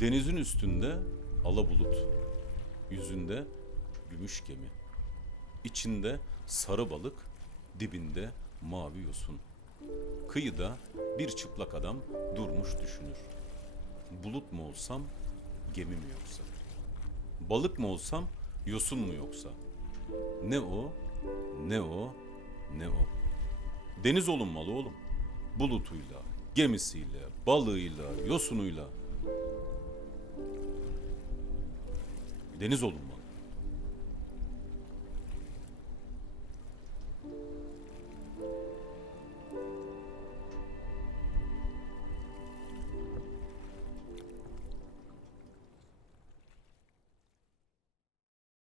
Denizin üstünde ala bulut, yüzünde gümüş gemi, içinde sarı balık, dibinde mavi yosun. Kıyıda bir çıplak adam durmuş düşünür. Bulut mu olsam, gemi mi yoksa? Balık mı olsam, yosun mu yoksa? Ne o, ne o, ne o. Deniz olunmalı oğlum. Bulutuyla, gemisiyle, balığıyla, yosunuyla. Deniz olunmalı.